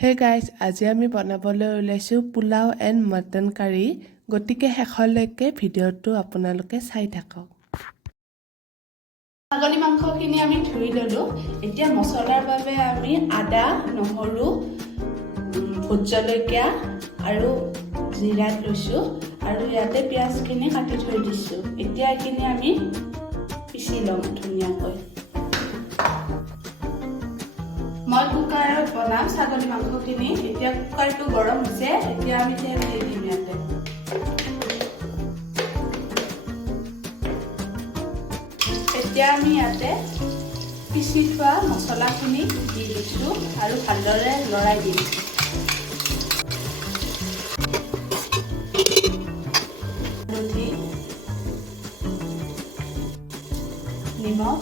Hey guys, আজি আমি বনাবলৈ ওলাইছো পোলাও এণ্ড মটন কাৰী। গতিকে শেষলৈকে ভিডিঅ'টো আপোনালোকে চাই থাকক। ছাগলী মাংসখিনি আমি ধুই ললো। এতিয়া মছলাৰ বাবে আমি আদা, নহৰু, ভোট জলকীয়া আৰু জিৰা লৈছো আৰু ইয়াতে পিঁয়াজখিনি কাটি থৈ দিছো। এতিয়া এইখিনি আমি পিচি ল'ম ধুনীয়াকৈ। মই কুকাৰত বনাম ছাগলী মাংসখিনি। এতিয়া কুকাৰটো গৰম হৈছে, এতিয়া আমি তেল দি দিম ইয়াতে। এতিয়া আমি ইয়াতে পিচি থোৱা মছলাখিনি দি দিছো আৰু ভালদৰে লৰাই দিম। হালধি, নিমখ,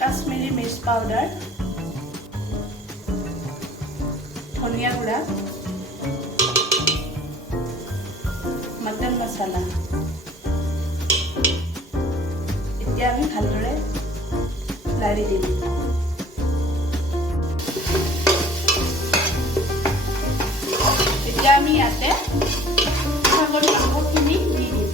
কাশ্মীৰী মিৰ্চ পাউডাৰ, ধনিয়া গুড়া, মটন মছলা। এতিয়া আমি ভালদৰে লাৰি দিম। এতিয়া আমি ইয়াতে ছাগলী মাংসখিনি দি দিম।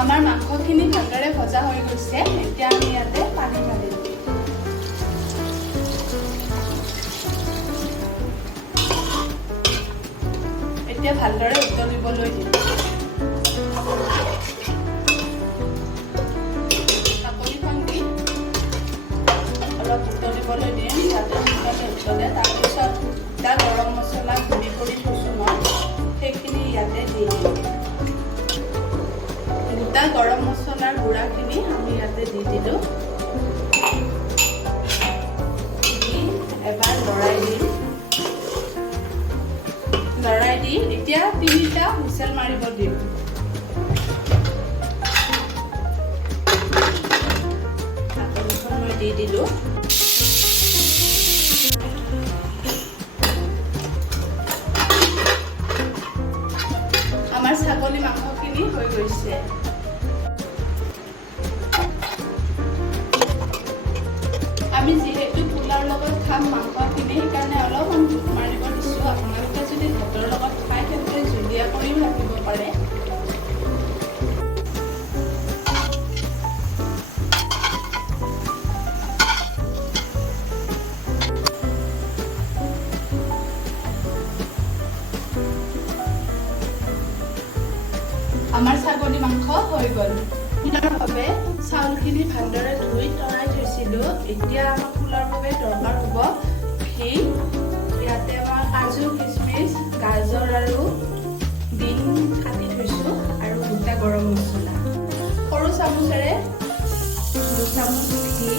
আমাৰ মাংসখিনি ভালদৰে ভজা হৈ গৈছে। এতিয়া আমি ইয়াতে পানী ঢালি দিম। এতিয়া ভালদৰে উতলিবলৈ দিম। চাকলিখন দি অলপ উতলিবলৈ দিম, যাতে সোনকালে উতলে। তাৰপিছত দুটা গৰম মছলা গুড়ি কৰি থৈছোঁ মই, সেইখিনি ইয়াতে দি দিম। দুটা গৰম মছলাৰ গুড়াখিনি আমি ইয়াতে দি দিলোঁ। এবাৰ লৰাই দিম। লৰাই দি এতিয়া 3টা হুইচেল মাৰিব দিম। ঢাকনিখন মই দি দিলোঁ। আমাৰ ছাগলী মাংসখিনি হৈ গৈছে। আমি যিহেতু পোলাওৰ লগত খাম মাংসখিনি, সেইকাৰণে অলপমান জোখ মাৰিব দিছোঁ। আপোনালোকে যদি ভাতৰ লগত খায় তেন্তে জুলীয়া কৰিও ৰাখিব পাৰে। আমাৰ ছাগলী মাংস হৈ গ'ল। পোলাওৰ বাবে চাউলখিনি ভালদৰে ধুই তৰাই থৈছিলোঁ। এতিয়া আমাৰ পোলাওৰ বাবে দৰকাৰ হ'ব ঘি। ইয়াতে আমাৰ কাজু, কিচমিচ, গাজৰ আৰু বিন কাটি থৈছোঁ আৰু দুটা গৰম মছলা। সৰু চামুচেৰে 2 চামুচ ঘি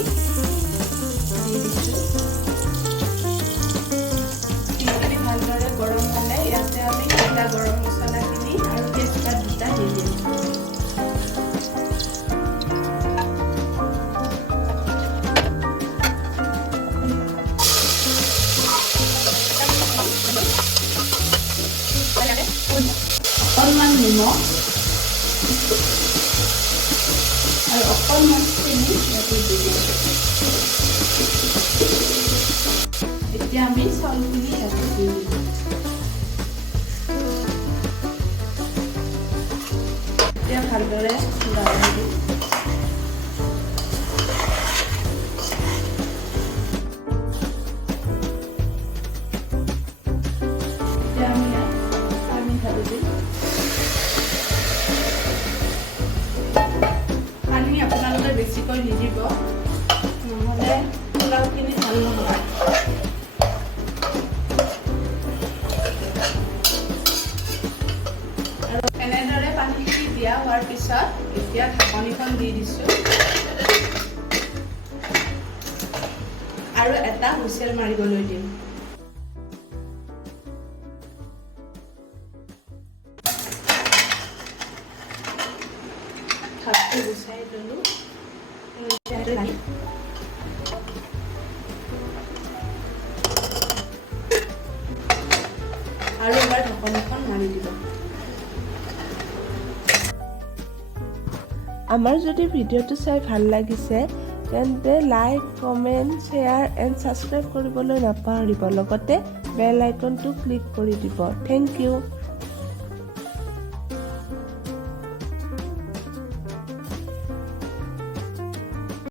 দি দিছোঁ। ঘিখিনি ভালদৰে গৰম হ'লে ইয়াতে আমি দুটা গৰম মছলাখিনি আৰু তেজপাত দুটা দি দিম। অকণমান নিমখ আৰু অকণমান চেনি ইয়াতে দি দিম। এতিয়া আমি চাউলখিনি ইয়াতে দি দিম। এতিয়া ভালদৰে লৰাই দিম। এতিয়া আমি ইয়াত পানী ঢালি দিম। পানী আপোনালোকে বেছিকৈ নিদিব, নহ'লে পোলাওখিনি ভাল নহয়। আৰু এনেদৰে পানীখিনি দিয়া হোৱাৰ পিছত এতিয়া ঢাকনিখন দি দিছোঁ আৰু এটা হুইচেল মাৰিবলৈ দিম। আৰু এবাৰ ঢকনিখন মাৰি দিব। আমাৰ যদি ভিডিঅ'টো চাই ভাল লাগিছে তেন্তে like, comment, share and subscribe কৰিবলৈ নাপাহৰিব। লগতে বেল আইকনটো ক্লিক কৰি দিব। Thank U.